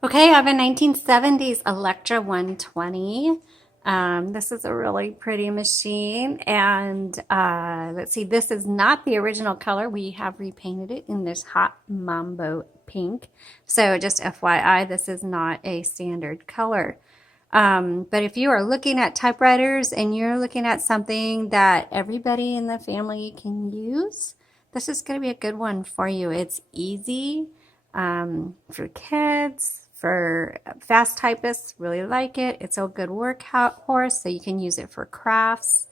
Okay, I have a 1970s Electra 120. This is a really pretty machine. And let's see, this is not the original color. We have repainted it in this hot mambo pink. So just FYI, this is not a standard color. But if you are looking at typewriters and you're looking at something that everybody in the family can use, this is going to be a good one for you. It's easy for kids, for fast typists, really like it. It's a good workhorse, so you can use it for crafts,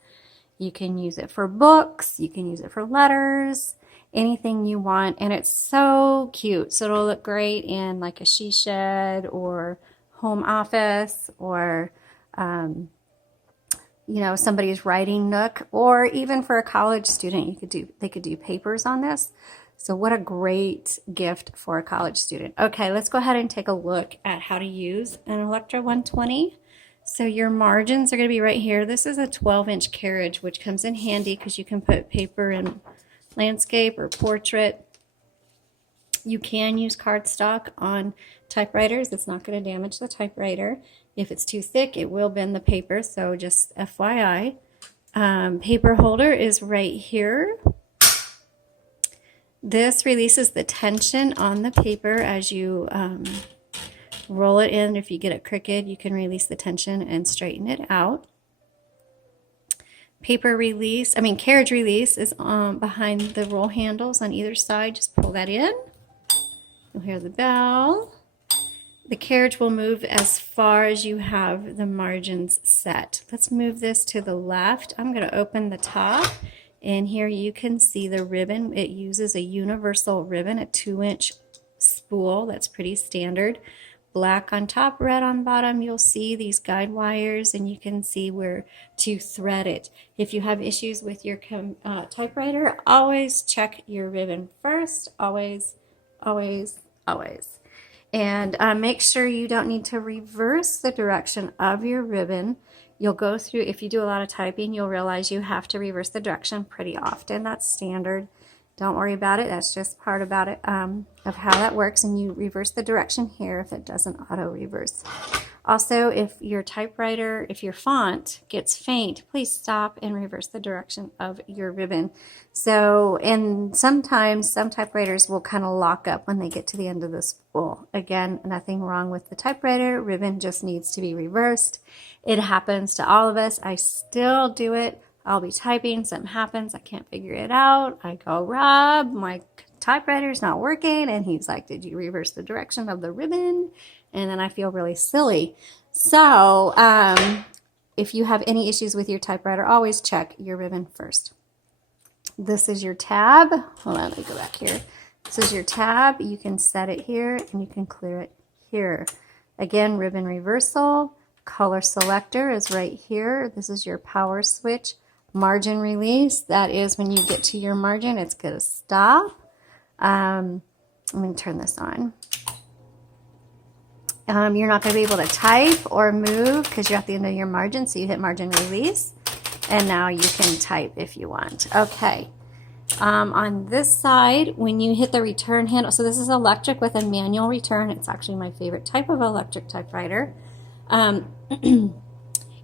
you can use it for books, you can use it for letters, anything you want. And it's so cute. So it'll look great in like a she shed or home office or somebody's writing nook, or even for a college student, they could do papers on this. So what a great gift for a college student. Okay, let's go ahead and take a look at how to use an Electra 120. So your margins are going to be right here. This is a 12-inch carriage, which comes in handy because you can put paper in landscape or portrait. You can use cardstock on typewriters. It's not going to damage the typewriter. If it's too thick, it will bend the paper, so just FYI. Paper holder is right here. This releases the tension on the paper as you roll it in. If you get it crooked, you can release the tension and straighten it out. Carriage release is behind the roll handles on either side. Just pull that in. You'll hear the bell. The carriage will move as far as you have the margins set. Let's move this to the left. I'm going to open the top, and here you can see the ribbon. It uses a universal ribbon, a 2-inch spool. That's pretty standard. Black on top, red on bottom. You'll see these guide wires, and you can see where to thread it. If you have issues with your typewriter, always check your ribbon first. Always, always, always. And make sure you don't need to reverse the direction of your ribbon. You'll go through, if you do a lot of typing, you'll realize you have to reverse the direction pretty often. That's standard. Don't worry about it. That's just part about it of how that works. And you reverse the direction here if it doesn't auto reverse. Also, if your font gets faint, please stop and reverse the direction of your ribbon. So, and sometimes some typewriters will kind of lock up when they get to the end of the spool. Again, nothing wrong with the typewriter. Ribbon just needs to be reversed. It happens to all of us. I still do it. I'll be typing, something happens, I can't figure it out. I go, Rob, my typewriter's not working. And he's like, did you reverse the direction of the ribbon? And then I feel really silly. So if you have any issues with your typewriter, always check your ribbon first. This is your tab. Hold on, let me go back here. This is your tab. You can set it here and you can clear it here. Again, ribbon reversal. Color selector is right here. This is your power switch. Margin release, that is when you get to your margin, it's going to stop. Let me turn this on. You're not going to be able to type or move because you're at the end of your margin, so you hit margin release, and now you can type if you want. Okay. On this side, when you hit the return handle, so this is electric with a manual return. It's actually my favorite type of electric typewriter.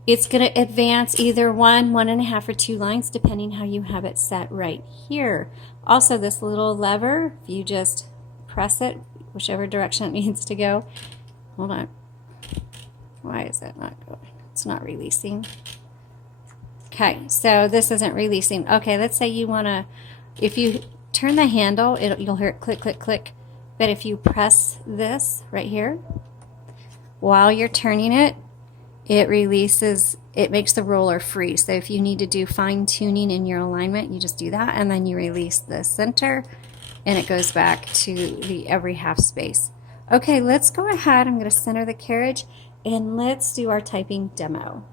It's going to advance either 1, 1.5, or 2 lines, depending how you have it set right here. Also, this little lever, if you just press it, whichever direction it needs to go. Hold on. Why is that not going? It's not releasing. Okay, so this isn't releasing. Okay, let's say you want to, if you turn the handle, you'll hear it click, click, click. But if you press this right here, while you're turning it, it releases, it makes the roller free. So if you need to do fine tuning in your alignment, you just do that, and then you release the center, and it goes back to the every half space. Okay, let's go ahead. I'm going to center the carriage, and let's do our typing demo.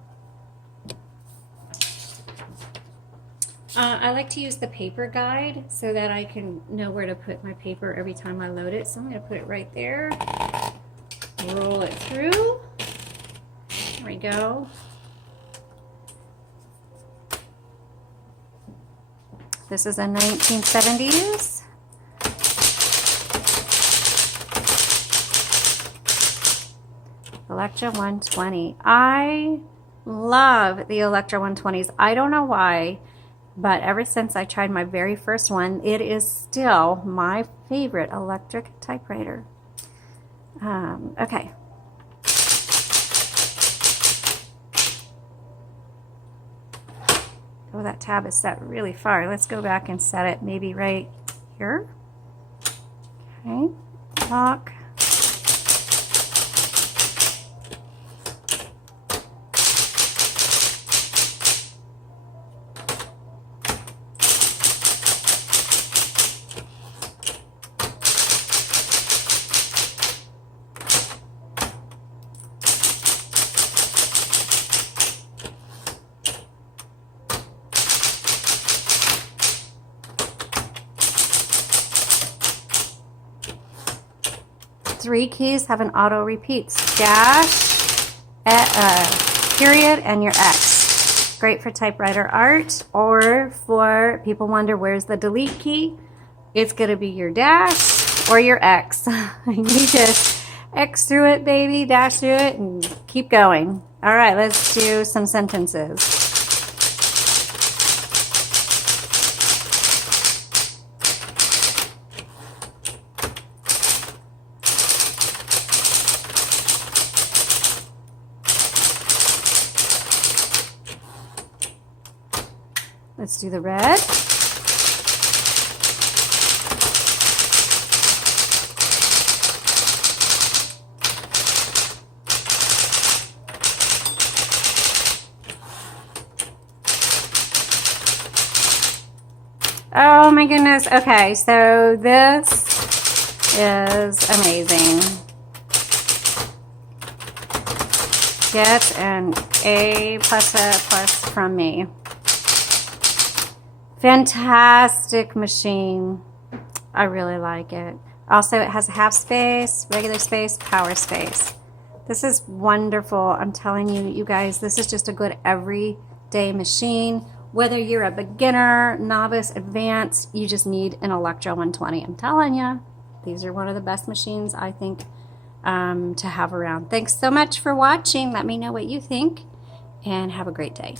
I like to use the paper guide so that I can know where to put my paper every time I load it. So I'm going to put it right there. Roll it through. There we go. This is a 1970s. Electra 120. I love the Electra 120s. I don't know why, but ever since I tried my very first one, it is still my favorite electric typewriter. Okay. Oh, that tab is set really far. Let's go back and set it maybe right here. Okay, lock. Three keys have an auto repeats: dash, period, and your X. Great for typewriter art, or for people wonder where's the delete key. It's gonna be your dash or your X. You just X through it, baby, dash through it, and keep going. All right, let's do some sentences. Let's do the red. Oh my goodness. Okay, so this is amazing. Get an A++ from me. Fantastic machine. I really like it. Also, it has a half space, regular space, power space. This is wonderful. I'm telling you, you guys, this is just a good everyday machine. Whether you're a beginner, novice, advanced, you just need an Electra 120. I'm telling you, these are one of the best machines, I think, to have around. Thanks so much for watching. Let me know what you think, and have a great day.